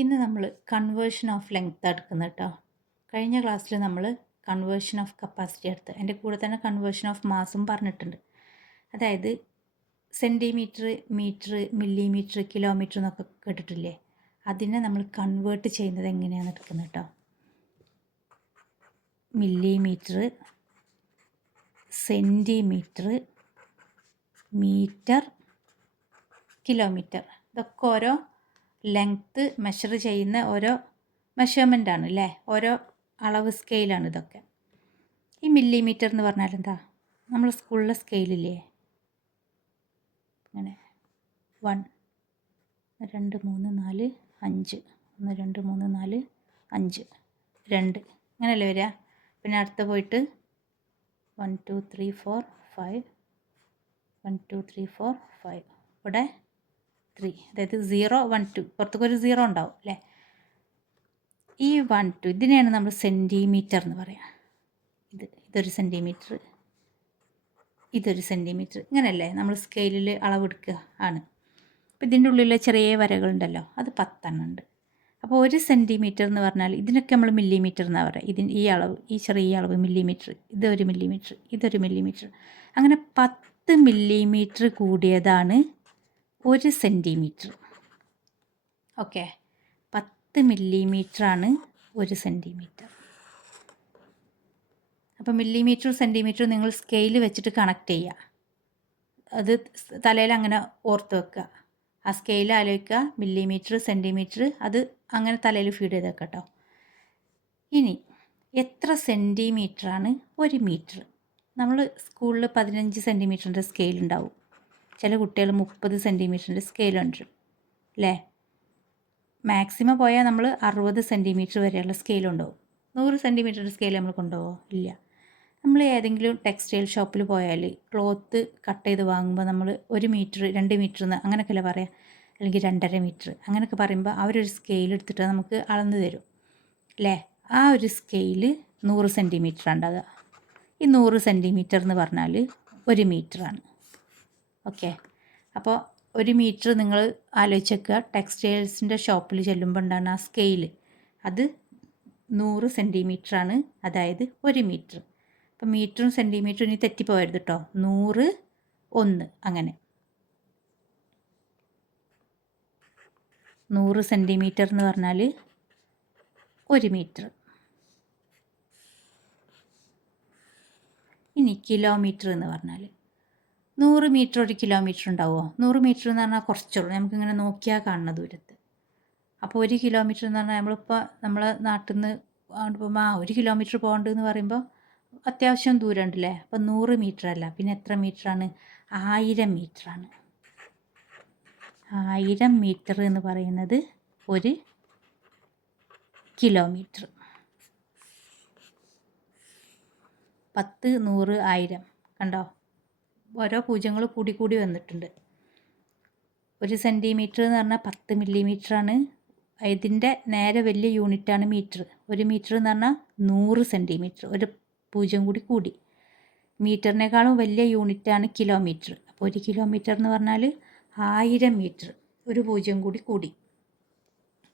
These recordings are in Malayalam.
ഇന്ന് നമ്മൾ കൺവേർഷൻ ഓഫ് ലെങ്ത് എടുക്കുന്നത് കേട്ടോ. കഴിഞ്ഞ ക്ലാസ്സിൽ നമ്മൾ കൺവേർഷൻ ഓഫ് കപ്പാസിറ്റി എടുത്ത് അതിൻ്റെ കൂടെ തന്നെ കൺവേർഷൻ ഓഫ് മാസും പറഞ്ഞിട്ടുണ്ട്. അതായത് സെൻറ്റിമീറ്റർ, മീറ്റർ, മില്ലിമീറ്റർ, കിലോമീറ്റർ എന്നൊക്കെ കേട്ടിട്ടില്ലേ? അതിനെ നമ്മൾ കൺവേർട്ട് ചെയ്യുന്നത് എങ്ങനെയാണ് എടുക്കുന്നത് കേട്ടോ. മില്ലിമീറ്റർ, സെൻറ്റിമീറ്റർ, മീറ്റർ, കിലോമീറ്റർ, ഇതൊക്കെ ഓരോ ലെങ്ത്ത് മെഷർ ചെയ്യുന്ന ഓരോ മെഷർമെൻ്റ് ആണ് അല്ലേ, ഓരോ അളവ് സ്കെയിലാണ് ഇതൊക്കെ. ഈ മില്ലിമീറ്റർ എന്ന് പറഞ്ഞാൽ എന്താ? നമ്മൾ സ്കൂളിലെ സ്കെയിലില്ലേ, അങ്ങനെ 1, 2, 3, 4, 5, 1, 2, 3, 4, 5, 2 അങ്ങനെയല്ലേ വരിക. പിന്നെ അടുത്ത് പോയിട്ട് 1, 2, 3, 4, 5, 1, 2, 3, 4, 5, ഇവിടെ 3, അതായത് 0, 1, 2, പുറത്തേക്കൊരു 0 ഉണ്ടാവും അല്ലേ. ഈ 1, 2 ഇതിനെയാണ് നമ്മൾ സെൻറ്റിമീറ്റർ എന്ന് പറയുക. ഇതൊരു സെൻറ്റിമീറ്റർ, ഇതൊരു സെൻറ്റിമീറ്റർ, ഇങ്ങനെയല്ലേ നമ്മൾ സ്കെയിലിൽ അളവെടുക്കുക ആണ്. അപ്പോൾ ഇതിൻ്റെ ഉള്ളിലെ ചെറിയ വരകളുണ്ടല്ലോ, അത് 10 ഉണ്ട്. അപ്പോൾ 1 സെൻറ്റിമീറ്റർ എന്ന് പറഞ്ഞാൽ ഇതിനൊക്കെ നമ്മൾ മില്ലിമീറ്റർ എന്നാണ് പറയുക. ഈ അളവ്, ഈ ചെറിയ അളവ് മില്ലിമീറ്റർ, ഇതൊരു മില്ലിമീറ്റർ, ഇതൊരു മില്ലിമീറ്റർ, അങ്ങനെ 10 മില്ലിമീറ്റർ കൂടിയതാണ് 1 സെൻറ്റിമീറ്റർ. Okay, 10 മില്ലിമീറ്ററാണ് 1 centimetre. അപ്പോൾ മില്ലിമീറ്ററും സെൻറ്റിമീറ്ററും നിങ്ങൾ സ്കെയിൽ വെച്ചിട്ട് കണക്ട് ചെയ്യുക. അത് തലയിൽ അങ്ങനെ ഓർത്ത് വെക്കുക. ആ സ്കെയിൽ ആലോചിക്കുക, മില്ലിമീറ്റർ, സെൻറ്റിമീറ്റർ, അത് അങ്ങനെ തലയിൽ ഫീഡ് ചെയ്ത് വെക്കുക കേട്ടോ. ഇനി എത്ര സെൻറ്റിമീറ്ററാണ് 1 മീറ്റർ? നമ്മൾ സ്കൂളിൽ 15 സെൻറ്റിമീറ്ററിൻ്റെ സ്കെയിൽ ഉണ്ടാവും. ചില കുട്ടികൾ 30 സെൻറ്റിമീറ്ററിൻ്റെ സ്കെയിൽ ഉണ്ട് അല്ലേ. മാക്സിമം പോയാൽ നമ്മൾ 60 സെൻറ്റിമീറ്റർ വരെയുള്ള സ്കെയിലുണ്ടാവും. 100 സെൻറ്റിമീറ്ററിൻ്റെ സ്കെയിൽ നമ്മൾ കൊണ്ടുപോകുമോ? ഇല്ല. നമ്മൾ ഏതെങ്കിലും ടെക്സ്റ്റൈൽ ഷോപ്പിൽ പോയാൽ ക്ലോത്ത് കട്ട് ചെയ്ത് വാങ്ങുമ്പോൾ നമ്മൾ 1 മീറ്റർ, 2 മീറ്റർ എന്ന് അങ്ങനെയൊക്കെയല്ലേ പറയുക, അല്ലെങ്കിൽ 2.5 മീറ്റർ അങ്ങനെയൊക്കെ പറയുമ്പോൾ അവരൊരു സ്കെയിൽ എടുത്തിട്ട് നമുക്ക് അളന്ന് തരും അല്ലേ. ആ ഒരു സ്കെയിൽ 100 സെൻറ്റിമീറ്റർ ഉണ്ടാകുക. ഈ 100 സെൻറ്റിമീറ്റർ എന്ന് പറഞ്ഞാൽ 1 മീറ്ററാണ്. ഓക്കെ, അപ്പോൾ 1 മീറ്റർ നിങ്ങൾ ആലോചിച്ച് വെക്കുക. ടെക്സ്റ്റൈൽസിൻ്റെ ഷോപ്പിൽ ചെല്ലുമ്പോൾ ഉണ്ടാകുന്ന ആ സ്കെയിൽ അത് 100 സെൻറ്റിമീറ്ററാണ്, അതായത് 1 മീറ്റർ. അപ്പം മീറ്ററും സെൻറ്റിമീറ്ററും ഇനി തെറ്റിപ്പോയരുത് കേട്ടോ. 100, 1 അങ്ങനെ 100 സെൻറ്റിമീറ്റർ എന്ന് പറഞ്ഞാൽ 1 മീറ്റർ. ഇനി കിലോമീറ്റർ എന്ന് പറഞ്ഞാൽ 100 മീറ്റർ 1 കിലോമീറ്റർ ഉണ്ടാവുമോ? 100 മീറ്റർ എന്ന് പറഞ്ഞാൽ കുറച്ചുള്ളൂ, നമുക്കിങ്ങനെ നോക്കിയാൽ കാണുന്ന ദൂരത്ത്. അപ്പോൾ 1 കിലോമീറ്റർ എന്ന് പറഞ്ഞാൽ നമ്മളിപ്പോൾ നമ്മളെ നാട്ടിൽ നിന്ന് പോകുമ്പോൾ 1 കിലോമീറ്റർ പോകേണ്ടതെന്ന് പറയുമ്പോൾ അത്യാവശ്യം ദൂരം ഉണ്ടല്ലേ. അപ്പോൾ 100 മീറ്റർ അല്ല, പിന്നെ എത്ര മീറ്ററാണ്? 1000 മീറ്ററാണ്. 1000 മീറ്റർ എന്ന് പറയുന്നത് 1 കിലോമീറ്റർ. 10, 100, 1000 കണ്ടോ, ഓരോ പൂജ്യങ്ങൾ കൂടി കൂടി വന്നിട്ടുണ്ട്. 1 സെൻറ്റിമീറ്റർ എന്ന് പറഞ്ഞാൽ 10 മില്ലിമീറ്ററാണ്. ഇതിൻ്റെ നേരെ വലിയ യൂണിറ്റാണ് മീറ്റർ. 1 മീറ്റർ എന്ന് പറഞ്ഞാൽ 100 സെൻറ്റിമീറ്റർ, ഒരു പൂജ്യം കൂടി കൂടി. മീറ്ററിനേക്കാളും വലിയ യൂണിറ്റാണ് കിലോമീറ്റർ. അപ്പോൾ 1 കിലോമീറ്റർ എന്ന് പറഞ്ഞാൽ 1000 മീറ്റർ, ഒരു പൂജ്യം കൂടി കൂടി.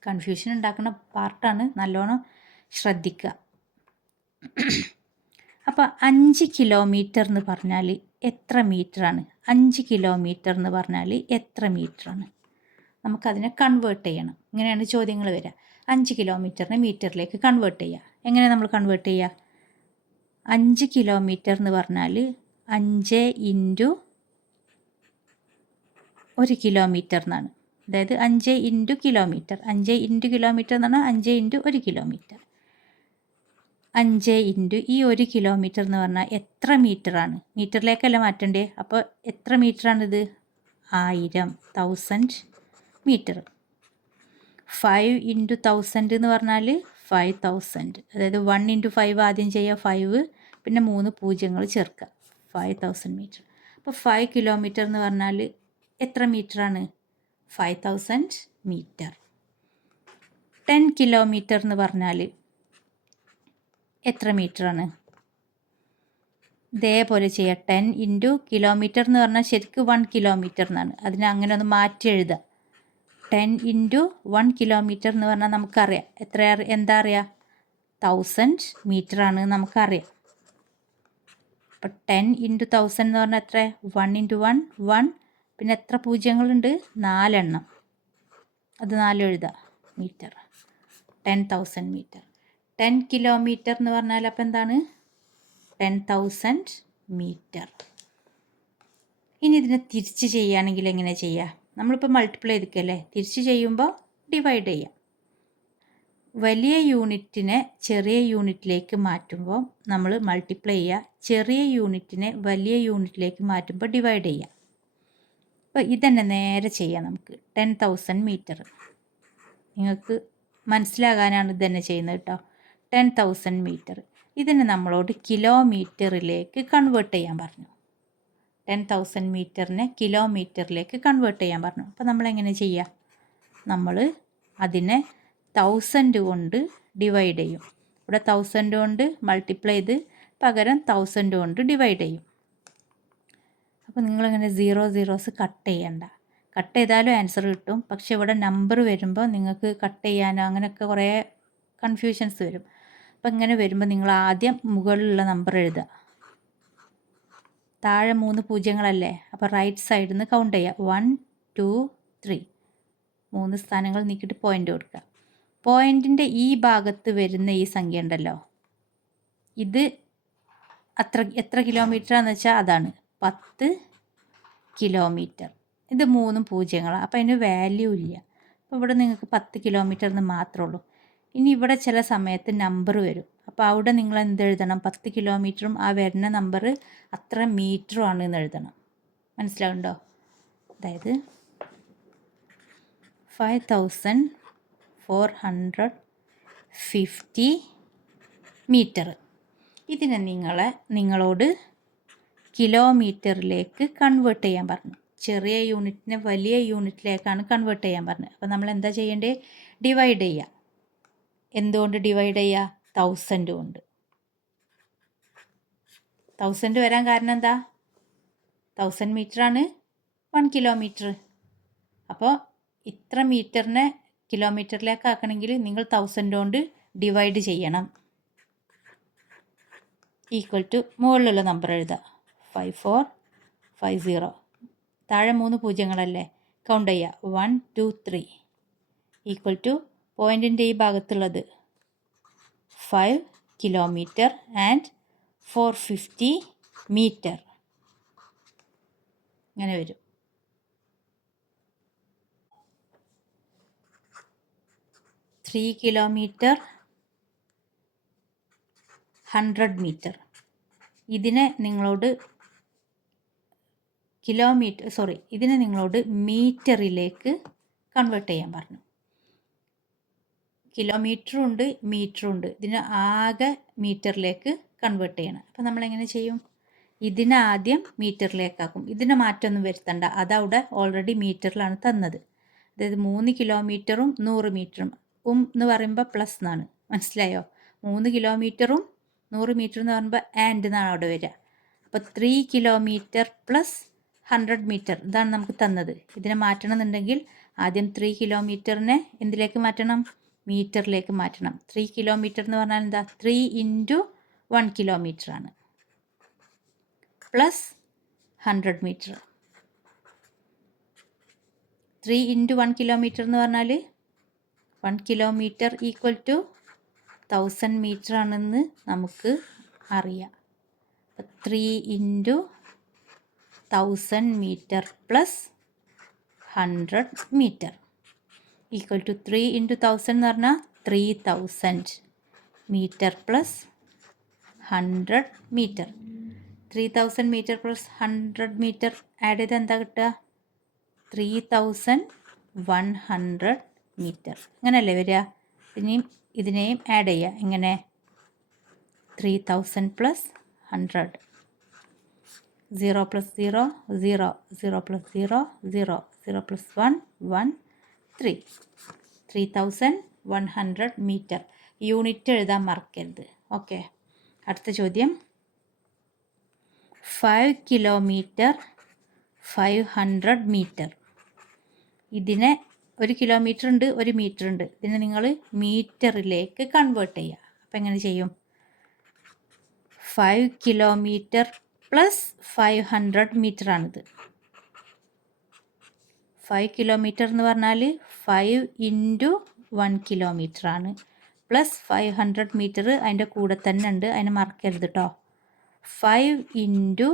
കൺഫ്യൂഷൻ ഉണ്ടാക്കുന്ന പാർട്ടാണ്, നല്ലോണം ശ്രദ്ധിക്കുക. അപ്പോൾ 5 കിലോമീറ്റർ എന്ന് പറഞ്ഞാൽ എത്ര മീറ്ററാണ്? 5 കിലോമീറ്റർ എന്ന് പറഞ്ഞാൽ എത്ര മീറ്ററാണ്? നമുക്കതിനെ കൺവേർട്ട് ചെയ്യണം. ഇങ്ങനെയാണ് ചോദ്യങ്ങൾ വരിക. 5 കിലോമീറ്ററിനെ മീറ്ററിലേക്ക് കൺവേർട്ട് ചെയ്യുക. എങ്ങനെ നമ്മൾ കൺവേർട്ട് ചെയ്യുക? 5 കിലോമീറ്റർ എന്ന് പറഞ്ഞാൽ 5 ഇൻറ്റു 1 കിലോമീറ്റർ എന്നാണ്. അതായത് 5 ഇൻറ്റു കിലോമീറ്റർ. 5 ഇൻറ്റു കിലോമീറ്റർ എന്ന് പറഞ്ഞാൽ 5 ഇൻറ്റു 1 കിലോമീറ്റർ. 5 ഇൻറ്റു ഈ 1 കിലോമീറ്റർ എന്ന് പറഞ്ഞാൽ എത്ര മീറ്ററാണ്? മീറ്ററിലേക്കല്ല മാറ്റണ്ടേ. അപ്പോൾ എത്ര മീറ്ററാണിത്? 1000 മീറ്റർ. 5 ഇൻറ്റു 1000 എന്ന് പറഞ്ഞാൽ 5000. അതായത് 1 ഇൻറ്റു 5 ആദ്യം ചെയ്യുക, 5, പിന്നെ 3 പൂജ്യങ്ങൾ ചേർക്കുക, 5000 മീറ്റർ. അപ്പോൾ 5 കിലോമീറ്റർ എന്ന് പറഞ്ഞാൽ എത്ര മീറ്ററാണ്? 5000 മീറ്റർ. 10 കിലോമീറ്റർ എന്ന് പറഞ്ഞാൽ എത്ര മീറ്ററാണ്? ഇതേപോലെ ചെയ്യുക. 10 ഇൻറ്റു കിലോമീറ്റർ എന്ന് പറഞ്ഞാൽ ശരിക്കും 1 കിലോമീറ്റർ എന്നാണ്. അതിനെ അങ്ങനെ ഒന്ന് മാറ്റി എഴുതുക. 10 ഇൻറ്റു 1 കിലോമീറ്റർ എന്ന് പറഞ്ഞാൽ നമുക്കറിയാം എന്താ അറിയാം 1000 മീറ്റർ ആണ് നമുക്കറിയാം. അപ്പോൾ 10 ഇൻറ്റു 1000 എന്ന് പറഞ്ഞാൽ എത്ര 1 ഇൻറ്റു 1 1 പിന്നെ എത്ര പൂജ്യങ്ങളുണ്ട് 4 എണ്ണം, അത് 4 എഴുതാം മീറ്റർ 10,000 മീറ്റർ. 10 കിലോമീറ്റർ എന്ന് പറഞ്ഞാൽ അപ്പോൾ എന്താണ് 10,000 മീറ്റർ. ഇനി ഇതിനെ തിരിച്ച് ചെയ്യുകയാണെങ്കിൽ എങ്ങനെ ചെയ്യുക? നമ്മളിപ്പോൾ മൾട്ടിപ്ലൈ ചെയ്തിക്കല്ലേ, തിരിച്ച് ചെയ്യുമ്പോൾ ഡിവൈഡ് ചെയ്യാം. വലിയ യൂണിറ്റിനെ ചെറിയ യൂണിറ്റിലേക്ക് മാറ്റുമ്പോൾ നമ്മൾ മൾട്ടിപ്ലൈ ചെയ്യുക, ചെറിയ യൂണിറ്റിനെ വലിയ യൂണിറ്റിലേക്ക് മാറ്റുമ്പോൾ ഡിവൈഡ് ചെയ്യുക. അപ്പോൾ ഇതന്നെ നേരെ ചെയ്യാം നമുക്ക്. 10,000 മീറ്റർ നിങ്ങൾക്ക് മനസ്സിലാകാനാണ് ഇതന്നെ ചെയ്യുന്നത് കേട്ടോ. 10,000 മീറ്റർ ഇതിനെ നമ്മളോട് കിലോമീറ്ററിലേക്ക് കൺവേർട്ട് ചെയ്യാൻ പറഞ്ഞു. 10,000 മീറ്ററിനെ കിലോമീറ്ററിലേക്ക് കൺവേർട്ട് ചെയ്യാൻ പറഞ്ഞു. അപ്പോൾ നമ്മളെങ്ങനെ ചെയ്യുക? നമ്മൾ അതിനെ 1000 കൊണ്ട് ഡിവൈഡ് ചെയ്യും. ഇവിടെ 1000 കൊണ്ട് മൾട്ടിപ്ലൈ ചെയ്ത് പകരം 1000 കൊണ്ട് ഡിവൈഡ് ചെയ്യും. അപ്പോൾ നിങ്ങളിങ്ങനെ 0 zeros കട്ട് ചെയ്യണ്ട. കട്ട് ചെയ്താലും ആൻസർ കിട്ടും. പക്ഷെ ഇവിടെ നമ്പർ വരുമ്പോൾ നിങ്ങൾക്ക് കട്ട് ചെയ്യാനോ അങ്ങനെയൊക്കെ കുറേ കൺഫ്യൂഷൻസ് വരും. അപ്പോൾ ഇങ്ങനെ വരുമ്പോൾ നിങ്ങൾ ആദ്യം മുകളിലുള്ള നമ്പർ എഴുതുക. താഴെ 3 പൂജ്യങ്ങളല്ലേ, അപ്പോൾ റൈറ്റ് സൈഡിൽ നിന്ന് കൗണ്ട് ചെയ്യുക. 1 2 3 3 സ്ഥാനങ്ങൾ നീക്കിയിട്ട് പോയിൻ്റ് കൊടുക്കുക. പോയിൻറ്റിൻ്റെ ഈ ഭാഗത്ത് വരുന്ന ഈ സംഖ്യ ഉണ്ടല്ലോ, ഇത് എത്ര കിലോമീറ്ററാണെന്ന് വെച്ചാൽ അതാണ് 10 കിലോമീറ്റർ. ഇത് 3 പൂജ്യങ്ങളാണ്, അപ്പോൾ അതിന് വാല്യൂ ഇല്ല. അപ്പോൾ ഇവിടെ നിങ്ങൾക്ക് 10 കിലോമീറ്റർ എന്ന് മാത്രമേ ഉള്ളൂ. ഇനി ഇവിടെ ചില സമയത്ത് നമ്പർ വരും. അപ്പോൾ അവിടെ നിങ്ങൾ എന്തെഴുതണം? 10 കിലോമീറ്ററും ആ വരുന്ന നമ്പർ അത്ര മീറ്ററും ആണ് എന്ന് എഴുതണം. മനസ്സിലാവുന്നുണ്ടോ? അതായത് 5450 മീറ്റർ. ഇതിനെ നിങ്ങളോട് കിലോമീറ്ററിലേക്ക് കൺവേർട്ട് ചെയ്യാൻ പറഞ്ഞു. ചെറിയ യൂണിറ്റിനെ വലിയ യൂണിറ്റിലേക്കാണ് കൺവേർട്ട് ചെയ്യാൻ പറഞ്ഞത്. അപ്പോൾ നമ്മൾ എന്താ ചെയ്യേണ്ടത്? ഡിവൈഡ് ചെയ്യുക. എന്തുകൊണ്ട് ഡിവൈഡ് ചെയ്യുക? 1000 കൊണ്ട്. 1000 വരാൻ കാരണം എന്താ? 1000 മീറ്ററാണ് 1 കിലോമീറ്റർ. അപ്പോൾ ഇത്ര മീറ്ററിനെ കിലോമീറ്ററിലേക്ക് ആക്കണമെങ്കിൽ നിങ്ങൾ 1000 കൊണ്ട് ഡിവൈഡ് ചെയ്യണം. ഈക്വൽ ടു മുകളിലുള്ള നമ്പർ എഴുതുക 5450. താഴെ 3 പൂജ്യങ്ങളല്ലേ, കൗണ്ട് ചെയ്യുക 1 2 3 ഈക്വൽ ടു പോയിൻറ്റിൻ്റെ ഈ ഭാഗത്തുള്ളത് 5 കിലോമീറ്റർ ആൻഡ് 450 മീറ്റർ. ഇങ്ങനെ വരും. Three kilometre 100 metre. ഇതിനെ നിങ്ങളോട് ഇതിനെ നിങ്ങളോട് മീറ്ററിലേക്ക് കൺവേർട്ട് ചെയ്യാൻ പറഞ്ഞു. കിലോമീറ്ററും ഉണ്ട് മീറ്ററും ഉണ്ട്. ഇതിന് ആകെ മീറ്ററിലേക്ക് കൺവേർട്ട് ചെയ്യണം. അപ്പോൾ നമ്മളെങ്ങനെ ചെയ്യും? ഇതിനെ ആദ്യം മീറ്ററിലേക്കാക്കും. ഇതിന് മാറ്റമൊന്നും വരുത്തണ്ട, അതവിടെ ഓൾറെഡി മീറ്ററിലാണ് തന്നത്. അതായത് 3 കിലോമീറ്ററും 100 മീറ്ററും എന്ന് പറയുമ്പോൾ പ്ലസ് എന്നാണ്. മനസ്സിലായോ? 3 കിലോമീറ്ററും 100 മീറ്റർ എന്ന് പറയുമ്പോൾ ആൻഡ് എന്നാണ് അവിടെ വരിക. അപ്പോൾ 3 കിലോമീറ്റർ പ്ലസ് 100 മീറ്റർ ഇതാണ് നമുക്ക് തന്നത്. ഇതിനെ മാറ്റണമെന്നുണ്ടെങ്കിൽ ആദ്യം 3 കിലോമീറ്ററിനെ എന്തിലേക്ക് മാറ്റണം? മീറ്ററിലേക്ക് മാറ്റണം. 3 കിലോമീറ്റർ എന്ന് പറഞ്ഞാൽ എന്താ? 3 ഇൻറ്റു 1 കിലോമീറ്റർ ആണ്, പ്ലസ് 100 മീറ്റർ. 3 ഇൻറ്റു 1 കിലോമീറ്റർ എന്ന് പറഞ്ഞാൽ 1 കിലോമീറ്റർ ഈക്വൽ ടു 1000 മീറ്റർ ആണെന്ന് നമുക്ക് അറിയാം. 3 into 1000 metre plus 100 metre equal to 3 into 1000 എന്ന് പറഞ്ഞാൽ 3000 metre plus 100 metre. 3000 metre plus 100 metre add ചെയ്ത് എന്താ കിട്ടുക? 3100 മീറ്റർ. അങ്ങനെയല്ലേ വരിക? ഇതിനെയും ആഡ് ചെയ്യുക. എങ്ങനെ? 3000 plus 100. 0 plus 0 0, 0 plus 0 0, 0 plus 1 1 3. 3100 metre. Unit എഴുതാൻ മറക്കരുത്. ഓക്കെ, അടുത്ത ചോദ്യം. 5 കിലോമീറ്റർ 500 മീറ്റർ. ഇതിനെ 1 കിലോമീറ്റർ ഉണ്ട്, 1 മീറ്റർ ഉണ്ട്. ഇതിനെ നിങ്ങൾ മീറ്ററിലേക്ക് കൺവേർട്ട് ചെയ്യുക. അപ്പോൾ എങ്ങനെ ചെയ്യും? 5 കിലോമീറ്റർ പ്ലസ് 500 മീറ്ററാണിത്. 5 കിലോമീറ്റർ എന്ന് പറഞ്ഞാൽ 5 ഇൻറ്റു 1 കിലോമീറ്റർ ആണ്. പ്ലസ് 500 മീറ്റർ അതിൻ്റെ കൂടെ തന്നെ ഉണ്ട്, അതിനെ മറക്കരുത് കേട്ടോ. 5 ഇൻറ്റു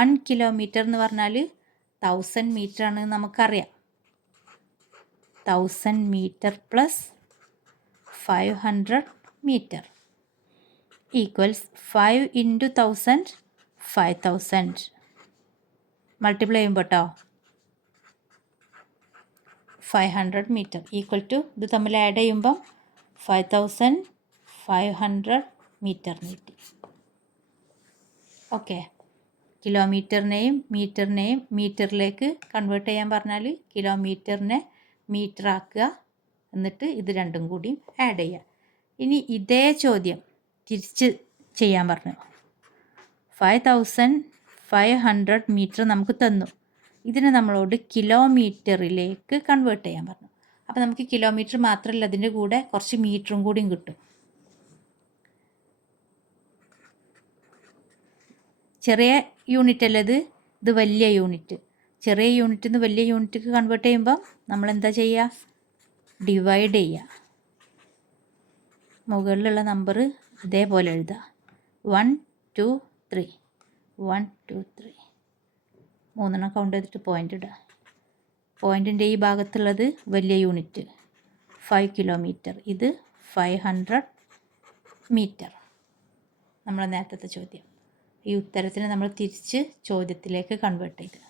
1 കിലോമീറ്റർ എന്ന് പറഞ്ഞാൽ 1000 മീറ്റർ ആണ് നമുക്കറിയാം. 1000 metre plus 500 metre equals 5 into 1000 5000. Multiply ചെയ്യുമ്പോൾ കേട്ടോ 500 മീറ്റർ ഈക്വൽ ടു ഇത് തമ്മിൽ ആഡ് ചെയ്യുമ്പം 5500 മീറ്റർ കിട്ടി. ഓക്കെ, കിലോമീറ്ററിനെയും മീറ്ററിനെയും മീറ്ററിലേക്ക് കൺവേർട്ട് ചെയ്യാൻ പറഞ്ഞാൽ കിലോമീറ്ററിനെ മീറ്റർ ആക്കുക, എന്നിട്ട് ഇത് രണ്ടും കൂടി ആഡ് ചെയ്യുക. ഇനി ഇതേ ചോദ്യം തിരിച്ച് ചെയ്യാൻ പറഞ്ഞു. 5500 മീറ്റർ നമുക്ക് തന്നു. ഇതിനെ നമ്മളോട് കിലോമീറ്ററിലേക്ക് കൺവേർട്ട് ചെയ്യാൻ പറഞ്ഞു. അപ്പോൾ നമുക്ക് കിലോമീറ്റർ മാത്രമല്ല, അതിൻ്റെ കൂടെ കുറച്ച് മീറ്ററും കൂടിയും കിട്ടും. ചെറിയ യൂണിറ്റ് അല്ല ഇത് വലിയ യൂണിറ്റ്. ചെറിയ യൂണിറ്റിൽ നിന്ന് വലിയ യൂണിറ്റിക്ക് കൺവേർട്ട് ചെയ്യുമ്പം നമ്മൾ എന്താ ചെയ്യുക? ഡിവൈഡ് ചെയ്യുക. മുകളിലുള്ള നമ്പർ അതേപോലെ എഴുതുക. 1 2 3 1 2 3 മൂന്നെണ്ണം കൗണ്ട് ചെയ്തിട്ട് പോയിൻ്റ് ഇടുക. പോയിൻറ്റിൻ്റെ ഈ ഭാഗത്തുള്ളത് വലിയ യൂണിറ്റ് 5 കിലോമീറ്റർ, ഇത് 500 മീറ്റർ. നമ്മളെ നേരത്തെ ചോദ്യം. ഈ ഉത്തരത്തിന് നമ്മൾ തിരിച്ച് ചോദ്യത്തിലേക്ക് കൺവേർട്ട് ചെയ്ത്.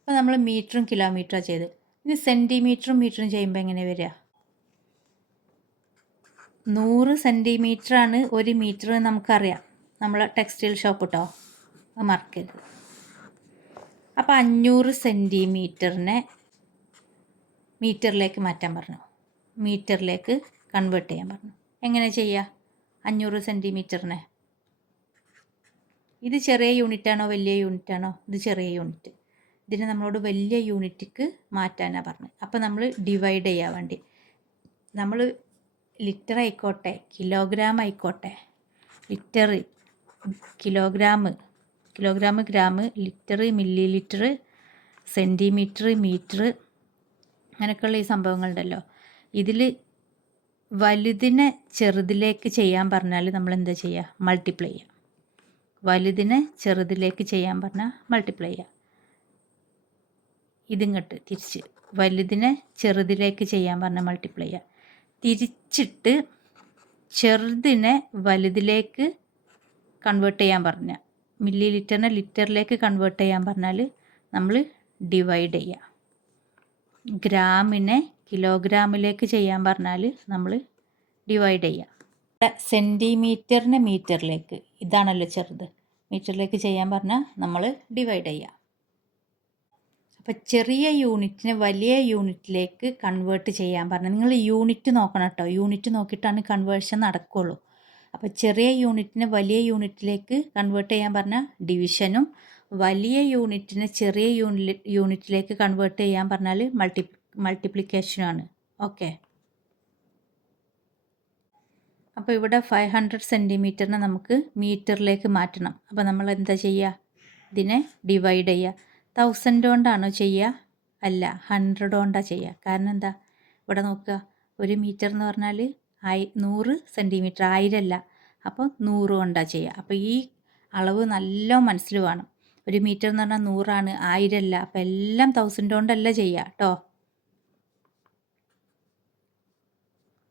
അപ്പോൾ നമ്മൾ മീറ്ററും കിലോമീറ്ററും ചെയ്ത്. ഇനി സെൻറ്റിമീറ്ററും മീറ്ററും ചെയ്യുമ്പോൾ എങ്ങനെ വരിക? 100 സെൻറ്റിമീറ്ററാണ് 1 മീറ്റർ നമുക്കറിയാം. നമ്മൾ ടെക്സ്റ്റൈൽ ഷോപ്പ് കേട്ടോ, അത് മറക്കരുത്. അപ്പോൾ 500 സെൻറ്റിമീറ്ററിനെ മീറ്ററിലേക്ക് മാറ്റാൻ പറഞ്ഞു, മീറ്ററിലേക്ക് കൺവേർട്ട് ചെയ്യാൻ പറഞ്ഞു. എങ്ങനെ ചെയ്യുക? 500 സെൻറ്റിമീറ്ററിനെ ഇത് ചെറിയ യൂണിറ്റാണോ വലിയ യൂണിറ്റാണോ? ഇത് ചെറിയ യൂണിറ്റ്. ഇതിനെ നമ്മളോട് വലിയ യൂണിറ്റിക്ക് മാറ്റാനാണ് പറഞ്ഞത്. അപ്പോൾ നമ്മൾ ഡിവൈഡ് ചെയ്യാൻ വേണ്ടി നമ്മൾ ലിറ്റർ ആയിക്കോട്ടെ, കിലോഗ്രാം ആയിക്കോട്ടെ, litre, kilogram, gram, litre, millilitre, centimetre, metre, അങ്ങനെയൊക്കെയുള്ള ഈ സംഭവങ്ങളുണ്ടല്ലോ. ഇതിൽ വലുതിനെ ചെറുതിലേക്ക് ചെയ്യാൻ പറഞ്ഞാൽ നമ്മൾ എന്താ ചെയ്യുക? മൾട്ടിപ്ലൈ ചെയ്യുക. വലുതിനെ ചെറുതിലേക്ക് ചെയ്യാൻ പറഞ്ഞാൽ മൾട്ടിപ്ലൈ ചെയ്യുക. ഇതിങ്ങോട്ട് തിരിച്ച് വലുതിനെ ചെറുതിലേക്ക് ചെയ്യാൻ പറഞ്ഞാൽ മൾട്ടിപ്ലൈ ചെയ്യുക. തിരിച്ചിട്ട് ചെറുതിനെ വലുതിലേക്ക് കൺവേർട്ട് ചെയ്യാൻ പറഞ്ഞാൽ, മില്ലി ലിറ്ററിനെ ലിറ്ററിലേക്ക് കൺവേർട്ട് ചെയ്യാൻ പറഞ്ഞാൽ നമ്മൾ ഡിവൈഡ് ചെയ്യുക. ഗ്രാമിനെ കിലോഗ്രാമിലേക്ക് ചെയ്യാൻ പറഞ്ഞാൽ നമ്മൾ ഡിവൈഡ് ചെയ്യുക. സെൻറ്റിമീറ്ററിനെ മീറ്ററിലേക്ക്, ഇതാണല്ലോ ചെറുത്, മീറ്ററിലേക്ക് ചെയ്യാൻ പറഞ്ഞാൽ നമ്മൾ ഡിവൈഡ് ചെയ്യുക. അപ്പോൾ ചെറിയ യൂണിറ്റിനെ വലിയ യൂണിറ്റിലേക്ക് കൺവേർട്ട് ചെയ്യാൻ പറഞ്ഞാൽ നിങ്ങൾ യൂണിറ്റ് നോക്കണം കേട്ടോ. യൂണിറ്റ് നോക്കിയിട്ടാണ് കൺവേർഷൻ നടക്കുകയുള്ളൂ. അപ്പോൾ ചെറിയ യൂണിറ്റിനെ വലിയ യൂണിറ്റിലേക്ക് കൺവേർട്ട് ചെയ്യാൻ പറഞ്ഞാൽ ഡിവിഷനും, വലിയ യൂണിറ്റിനെ ചെറിയ യൂണിറ്റിലേക്ക് കൺവേർട്ട് ചെയ്യാൻ പറഞ്ഞാൽ മൾട്ടിപ്ലിക്കേഷനുമാണ്. ഓക്കെ, അപ്പോൾ ഇവിടെ 500 സെൻറ്റിമീറ്ററിനെ നമുക്ക് മീറ്ററിലേക്ക് മാറ്റണം. അപ്പോൾ നമ്മൾ എന്താ ചെയ്യുക? ഇതിനെ ഡിവൈഡ് ചെയ്യുക. 1000 കൊണ്ടാണോ ചെയ്യുക? അല്ല, 100 കൊണ്ടാണ് ചെയ്യുക. കാരണം എന്താ? ഇവിടെ നോക്കുക, 1 മീറ്റർ എന്ന് പറഞ്ഞാൽ 100 സെൻറ്റിമീറ്റർ, 1000 അല്ല. അപ്പോൾ 100 കൊണ്ടാണ് ചെയ്യുക. അപ്പോൾ ഈ അളവ് നല്ല മനസ്സിൽ വേണം. 1 മീറ്റർ എന്ന് പറഞ്ഞാൽ 100 ആണ്, 1000 അല്ല. അപ്പോൾ എല്ലാം 1000 കൊണ്ടല്ല ചെയ്യുക കേട്ടോ.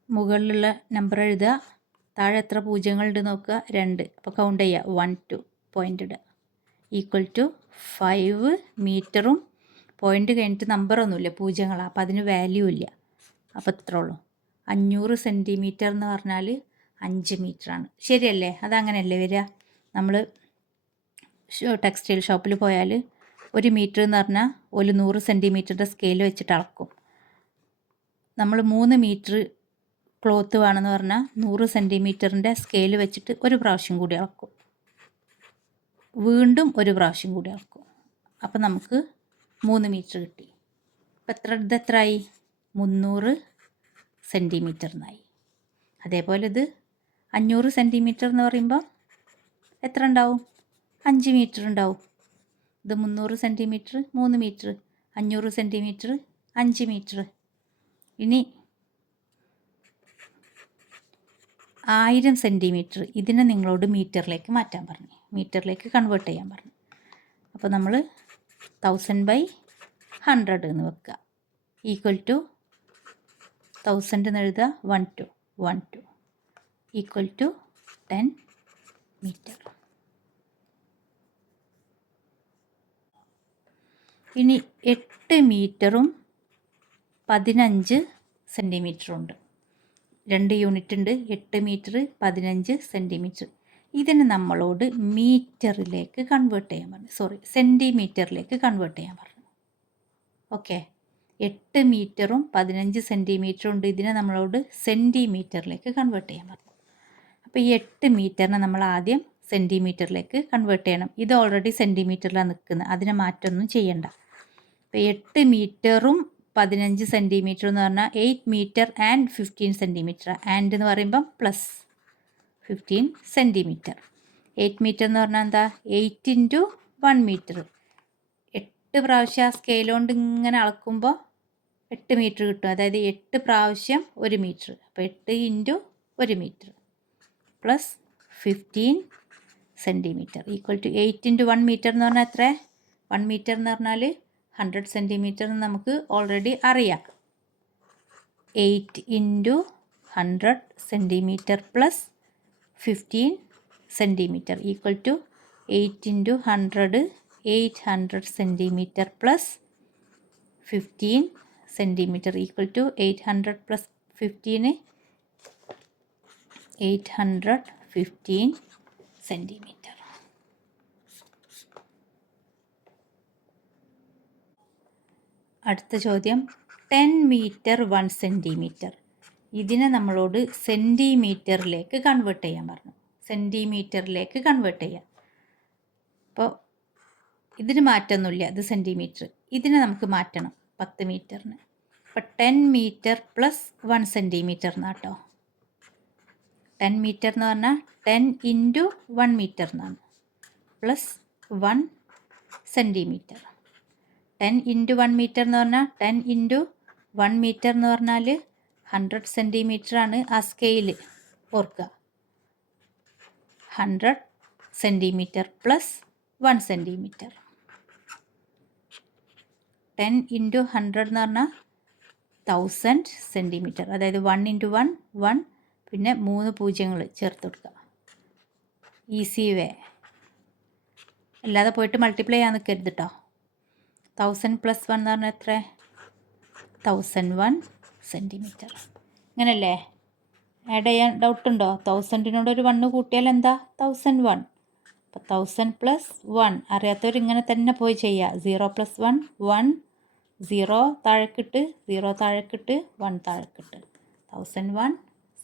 മുകളിലുള്ള നമ്പർ എഴുതുക, താഴെ എത്ര പൂജ്യങ്ങളുണ്ട് നോക്കുക, 2. അപ്പോൾ കൗണ്ട് ചെയ്യുക, 1 2 പോയിൻ്റ് ഇടുക. ഈക്വൽ ടു 5 മീറ്ററും പോയിൻ്റ് കഴിഞ്ഞിട്ട് നമ്പറൊന്നുമില്ല, പൂജ്യങ്ങളാണ്. അപ്പോൾ അതിന് വാല്യൂ ഇല്ല. അപ്പോൾ ഇത്രേ ഉള്ളൂ. 500 സെൻറ്റിമീറ്റർ എന്ന് പറഞ്ഞാൽ 5 മീറ്ററാണ്. ശരിയല്ലേ? അതങ്ങനെയല്ലേ വരിക? നമ്മൾ ടെക്സ്റ്റൈൽ ഷോപ്പിൽ പോയാൽ 1 മീറ്റർ എന്ന് പറഞ്ഞാൽ 100 സെൻറ്റിമീറ്ററിൻ്റെ സ്കെയിൽ വെച്ചിട്ട് അളക്കും. നമ്മൾ 3 മീറ്റർ ക്ലോത്ത് വേണമെന്ന് പറഞ്ഞാൽ 100 സെൻറ്റിമീറ്ററിൻ്റെ സ്കെയിൽ വെച്ചിട്ട് ഒരു പ്രാവശ്യം കൂടി അളക്കും, വീണ്ടും ഒരു പ്രാവശ്യം കൂടി അളക്കും. അപ്പോൾ നമുക്ക് 3 മീറ്റർ കിട്ടി. അപ്പം ഇതെത്രയായി? 300 സെൻറ്റിമീറ്റർ എന്നായി. അതേപോലെ ഇത് 500 സെൻറ്റിമീറ്റർ എന്ന് പറയുമ്പോൾ എത്ര ഉണ്ടാവും? 5 മീറ്റർ ഉണ്ടാവും. ഇത് 300 സെൻറ്റിമീറ്റർ 3 മീറ്റർ, 500 സെൻറ്റിമീറ്റർ 5 മീറ്റർ. ഇനി 1000 സെൻറ്റിമീറ്റർ ഇതിനെ നിങ്ങളോട് മീറ്ററിലേക്ക് മാറ്റാൻ പറഞ്ഞു, മീറ്ററിലേക്ക് കൺവേർട്ട് ചെയ്യാൻ പറഞ്ഞു. അപ്പോൾ നമ്മൾ 1000/100 എന്ന് വെക്കുക. ഈക്വൽ ടു 1000 എന്ന് എഴുതുക, 1 ഈക്വൽ ടു 10 മീറ്റർ. ഇനി 8 മീറ്ററും 15 സെൻറ്റിമീറ്ററും ഉണ്ട്. 2 യൂണിറ്റ് ഉണ്ട്. 8 മീറ്റർ 15 സെൻറ്റിമീറ്റർ. ഇതിനെ നമ്മളോട് മീറ്ററിലേക്ക് കൺവേർട്ട് ചെയ്യാൻ പറഞ്ഞു, സെൻറ്റിമീറ്ററിലേക്ക് കൺവേർട്ട് ചെയ്യാൻ പറഞ്ഞു. ഓക്കെ, 8 മീറ്ററും 15 സെൻറ്റിമീറ്ററും ഉണ്ട്. ഇതിനെ നമ്മളോട് സെൻറ്റിമീറ്ററിലേക്ക് കൺവേർട്ട് ചെയ്യാൻ പറഞ്ഞു. അപ്പോൾ ഈ 8 മീറ്ററിനെ നമ്മൾ ആദ്യം സെൻറ്റിമീറ്ററിലേക്ക് കൺവേർട്ട് ചെയ്യണം. ഇത് ഓൾറെഡി സെൻറ്റിമീറ്ററിലാണ് നിൽക്കുന്നത്, അതിനെ മാറ്റമൊന്നും ചെയ്യണ്ട. അപ്പോൾ 8 മീറ്ററും 15 സെൻറ്റിമീറ്റർ എന്ന് പറഞ്ഞാൽ 8 മീറ്റർ ആൻഡ് 15 സെൻറ്റിമീറ്റർ. ആൻഡ് എന്ന് പറയുമ്പം പ്ലസ് 15 സെൻറ്റിമീറ്റർ. 8 മീറ്റർ എന്ന് പറഞ്ഞാൽ എന്താ? 8 × 1 മീറ്റർ. 8 പ്രാവശ്യം ആ സ്കെയിൽ കൊണ്ട് ഇങ്ങനെ അളക്കുമ്പോൾ 8 മീറ്റർ കിട്ടും. അതായത് 8 പ്രാവശ്യം 1 മീറ്റർ. അപ്പോൾ 8 × 1 metre plus 15 centimetre equal to 8 × 1 metre എന്ന് പറഞ്ഞാൽ എത്ര? 1 മീറ്റർ എന്ന് പറഞ്ഞാൽ 100 സെൻറ്റിമീറ്റർ എന്ന് നമുക്ക് ഓൾറെഡി അറിയാം. 8 × 100 centimetre plus 15 centimetre equal to 8 × 100 800 centimetre plus 15 centimetre equal to 800 plus 15 815 centimetre. അടുത്ത ചോദ്യം 10 മീറ്റർ 1 സെൻറ്റിമീറ്റർ. ഇതിനെ നമ്മളോട് സെൻറ്റിമീറ്ററിലേക്ക് കൺവേർട്ട് ചെയ്യാൻ പറഞ്ഞു. സെൻറ്റിമീറ്ററിലേക്ക് കൺവേർട്ട് ചെയ്യാം. അപ്പോൾ ഇതിന് മാറ്റമൊന്നുമില്ല, ഇത് സെൻറ്റിമീറ്റർ. ഇതിനെ നമുക്ക് മാറ്റണം 10 മീറ്ററിന്. അപ്പോൾ 10 മീറ്റർ പ്ലസ് 1 സെൻറ്റിമീറ്റർ എന്നാണ് കേട്ടോ. 10 മീറ്റർ എന്ന് പറഞ്ഞാൽ 10 × 1 മീറ്റർ എന്നാണ്, പ്ലസ് 1 സെൻറ്റിമീറ്റർ. 10 × 1 മീറ്റർ എന്ന് പറഞ്ഞാൽ 10 × 1 മീറ്റർ എന്ന് പറഞ്ഞാൽ 100 സെൻറ്റിമീറ്റർ ആണ് ആ സ്കെയിൽ, ഓർക്കുക. 100 സെൻറ്റിമീറ്റർ പ്ലസ് 1 സെൻറ്റിമീറ്റർ. 10 × 100 എന്ന് പറഞ്ഞാൽ 1000 സെൻറ്റിമീറ്റർ. അതായത് 1 × 1 1, പിന്നെ 3 പൂജ്യങ്ങൾ ചേർത്ത് കൊടുക്കുക. ഈസി വേ, അല്ലാതെ പോയിട്ട് മൾട്ടിപ്ലൈ ചെയ്യാൻ നിൽക്കരുത് കേട്ടോ. 1000 + 1 എന്ന് പറഞ്ഞാൽ എത്ര? 1001 സെൻറ്റിമീറ്റർ. ഇങ്ങനല്ലേ? ആഡ് ചെയ്യാൻ ഡൗട്ടുണ്ടോ? 1000-നോട് ഒരു 1 കൂട്ടിയാൽ എന്താ? 1001. അപ്പോൾ 1000 + 1 അറിയാത്തവർ ഇങ്ങനെ തന്നെ പോയി ചെയ്യുക. 0 + 1 1, 0 താഴേക്കിട്ട് 0 താഴേക്കിട്ട് 1 താഴേക്കിട്ട് 1001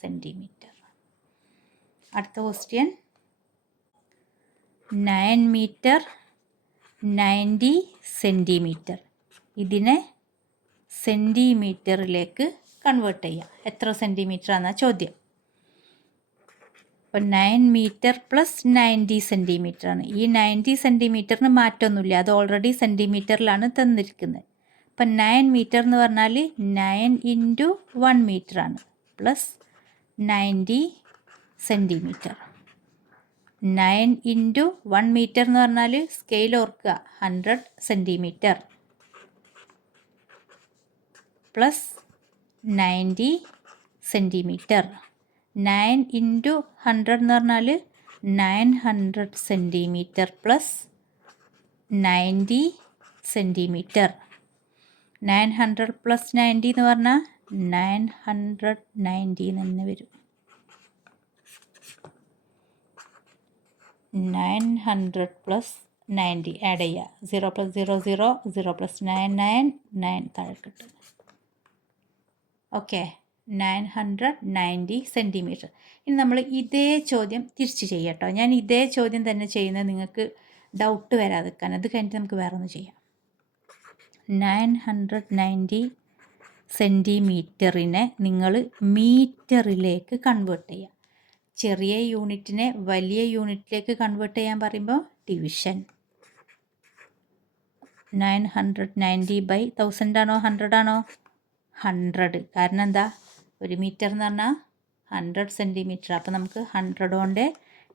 സെൻറ്റിമീറ്റർ. അടുത്ത ക്വസ്റ്റ്യൻ 9 മീറ്റർ 90 സെൻറ്റിമീറ്റർ. ഇതിനെ സെൻറ്റിമീറ്ററിലേക്ക് കൺവേർട്ട് ചെയ്യാം. എത്ര സെൻറ്റിമീറ്റർ ആണെന്നാ ചോദ്യം. അപ്പോൾ 9 മീറ്റർ പ്ലസ് 90 സെൻറ്റിമീറ്റർ ആണ്. ഈ 90 സെൻറ്റിമീറ്ററിന് മാറ്റമൊന്നുമില്ല, അത് ഓൾറെഡി സെൻറ്റിമീറ്ററിലാണ് തന്നിരിക്കുന്നത്. അപ്പം 9 മീറ്റർ എന്ന് പറഞ്ഞാൽ 9 × 1 മീറ്റർ ആണ്, പ്ലസ് 90 സെൻറ്റിമീറ്റർ. 9 × 1 മീറ്റർ എന്ന് പറഞ്ഞാൽ സ്കെയിൽ ഓർക്കുക, 100 സെൻറ്റിമീറ്റർ പ്ലസ് 90 സെൻറ്റിമീറ്റർ. 9 × 100 എന്ന് പറഞ്ഞാൽ 900 സെൻറ്റിമീറ്റർ പ്ലസ് 90 സെൻറ്റിമീറ്റർ. 900 + 90 എന്ന് പറഞ്ഞാൽ 990 തന്നെ വരും. 900 + 90 ആഡ് ചെയ്യുക. 0 + 0 0, 0 + 9 9, 9 താഴെ കിട്ടും. Okay, 990 centimetre. ഇനി നമ്മൾ ഇതേ ചോദ്യം തിരിച്ച് ചെയ്യാം കേട്ടോ. ഞാൻ ഇതേ ചോദ്യം തന്നെ ചെയ്യുന്നത് നിങ്ങൾക്ക് ഡൗട്ട് വരാതിരിക്കാൻ. അത് കഴിഞ്ഞിട്ട് നമുക്ക് വേറെ ഒന്ന് ചെയ്യാം. 990 സെൻറ്റിമീറ്ററിനെ നിങ്ങൾ മീറ്ററിലേക്ക് കൺവേർട്ട് ചെയ്യുക. ചെറിയ യൂണിറ്റിനെ വലിയ യൂണിറ്റിലേക്ക് കൺവേർട്ട് ചെയ്യാൻ പറയുമ്പോൾ ഡിവിഷൻ. 990/1000 ആണോ 100 ആണോ? 100. കാരണം എന്താ, ഒരു മീറ്റർ എന്ന് പറഞ്ഞാൽ 100 സെൻറ്റിമീറ്റർ. അപ്പോൾ നമുക്ക് 100 കൊണ്ട്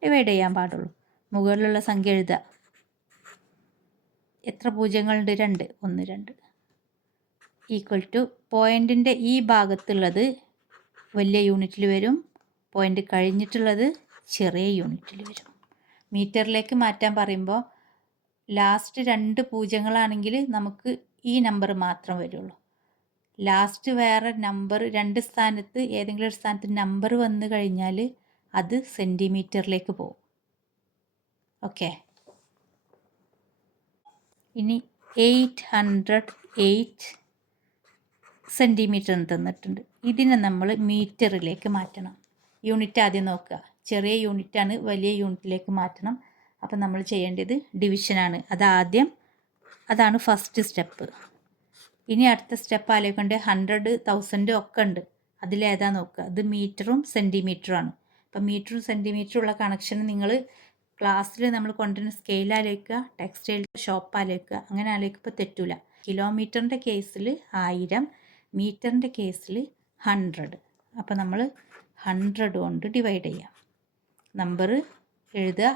ഡിവൈഡ് ചെയ്യാൻ പാടുള്ളൂ. മുകളിലുള്ള സംഖ്യ എഴുതുക. എത്ര പൂജ്യങ്ങളുണ്ട്? 2. 1 2 ഈക്വൽ ടു പോയിൻറ്റിൻ്റെ ഈ ഭാഗത്തുള്ളത് വലിയ യൂണിറ്റിൽ വരും, പോയിൻ്റ് കഴിഞ്ഞിട്ടുള്ളത് ചെറിയ യൂണിറ്റിൽ വരും. മീറ്ററിലേക്ക് മാറ്റാൻ പറയുമ്പോൾ ലാസ്റ്റ് 2 പൂജ്യങ്ങളാണെങ്കിൽ നമുക്ക് ഈ നമ്പർ മാത്രം വരുള്ളൂ. ലാസ്റ്റ് വേറെ നമ്പർ 2 സ്ഥാനത്ത് ഏതെങ്കിലും ഒരു സ്ഥാനത്ത് നമ്പർ വന്നു കഴിഞ്ഞാൽ അത് സെൻറ്റിമീറ്ററിലേക്ക് പോകും. ഓക്കെ. ഇനി 808 സെൻറ്റിമീറ്റർ തന്നിട്ടുണ്ട്. ഇതിനെ നമ്മൾ മീറ്ററിലേക്ക് മാറ്റണം. യൂണിറ്റ് ആദ്യം നോക്കുക. ചെറിയ യൂണിറ്റാണ്, വലിയ യൂണിറ്റിലേക്ക് മാറ്റണം. അപ്പം നമ്മൾ ചെയ്യേണ്ടത് ഡിവിഷനാണ്. അതാണ് ഫസ്റ്റ് സ്റ്റെപ്പ്. ഇനി അടുത്ത സ്റ്റെപ്പ് ആലോചിക്കേണ്ടത് 100, 1000 ഒക്കെ ഉണ്ട്. അതിലേതാ നോക്കുക. ഇത് മീറ്ററും സെൻറ്റിമീറ്ററുമാണ്. അപ്പം മീറ്ററും സെൻറ്റിമീറ്ററും ഉള്ള കണക്ഷൻ നിങ്ങൾ ക്ലാസ്സിൽ നമ്മൾ കൊണ്ടുവരുന്ന സ്കെയിൽ ആലോചിക്കുക, ടെക്സ്റ്റൈൽ ഷോപ്പ് ആലോചിക്കുക. അങ്ങനെ ആലോചിക്കുമ്പോൾ തെറ്റൂല. കിലോമീറ്ററിൻ്റെ കേസിൽ 1000, മീറ്ററിൻ്റെ കേസിൽ 100. അപ്പോൾ നമ്മൾ 100 കൊണ്ട് ഡിവൈഡ് ചെയ്യുക. നമ്പർ എഴുതുക.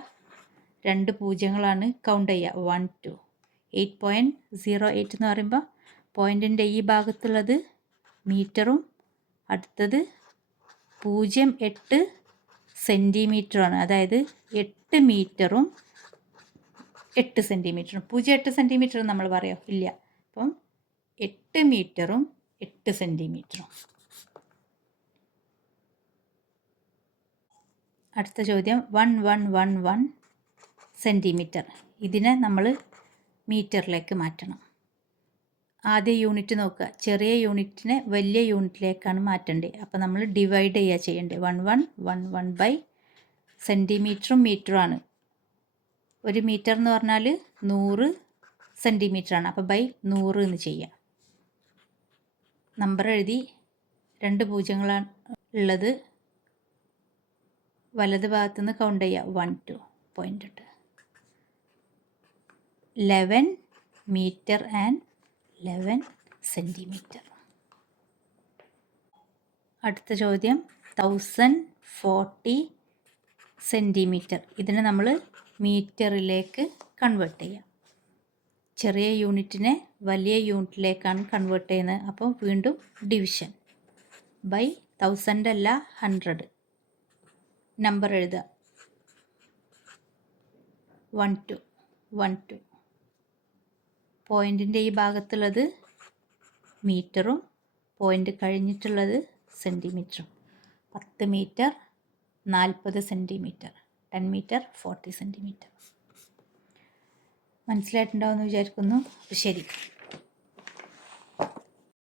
2 പൂജ്യങ്ങളാണ്, കൗണ്ട് ചെയ്യുക. 1 2. 8.08 എന്ന് പറയുമ്പോൾ പോയിൻറ്റിൻ്റെ ഈ ഭാഗത്തുള്ളത് മീറ്ററും അടുത്തത് 0.8 സെൻറ്റിമീറ്ററുമാണ്. അതായത് 8 മീറ്ററും 8 സെൻറ്റിമീറ്ററും. 0.8 സെൻറ്റിമീറ്റർ നമ്മൾ പറയാം? ഇല്ല. അപ്പം 8 മീറ്ററും 8 സെൻറ്റിമീറ്ററും. അടുത്ത ചോദ്യം 1111 സെൻറ്റിമീറ്റർ. ഇതിനെ നമ്മൾ മീറ്ററിലേക്ക് മാറ്റണം. ആദ്യ യൂണിറ്റ് നോക്കുക. ചെറിയ യൂണിറ്റിനെ വലിയ യൂണിറ്റിലേക്കാണ് മാറ്റേണ്ടത്. അപ്പോൾ നമ്മൾ ഡിവൈഡ് ചെയ്യുക ചെയ്യേണ്ടത്. 1111 സെൻറ്റിമീറ്ററും മീറ്ററുമാണ്. ഒരു മീറ്റർ എന്ന് പറഞ്ഞാൽ 100 സെൻറ്റിമീറ്ററാണ്. അപ്പോൾ 100 എന്ന് ചെയ്യുക. നമ്പർ എഴുതി. 2 പൂജ്യങ്ങളാണ് ഉള്ളത്. വലത് ഭാഗത്തുനിന്ന് കൗണ്ട് ചെയ്യുക. 1 2 പോയിൻ്റ് ഇട്ട് 11 മീറ്റർ ആൻഡ് 11 സെൻറ്റിമീറ്റർ. അടുത്ത ചോദ്യം 1040 സെൻറ്റിമീറ്റർ. ഇതിനെ നമ്മൾ മീറ്ററിലേക്ക് കൺവേർട്ട് ചെയ്യാം. ചെറിയ യൂണിറ്റിനെ വലിയ യൂണിറ്റിലേക്കാണ് കൺവേർട്ട് ചെയ്യുന്നത്. അപ്പോൾ വീണ്ടും ഡിവിഷൻ. 1000 അല്ല 100. നമ്പർ എഴുതുക. 1 2 1 2. പോയിൻറ്റിൻ്റെ ഈ ഭാഗത്തുള്ളത് മീറ്ററും പോയിൻ്റ് കഴിഞ്ഞിട്ടുള്ളത് സെൻറ്റിമീറ്ററും. 10 മീറ്റർ 40 സെൻറ്റിമീറ്റർ. 10 metre 40 centimetre. മനസ്സിലായിട്ടുണ്ടാവുമെന്ന് വിചാരിക്കുന്നു. ശരി.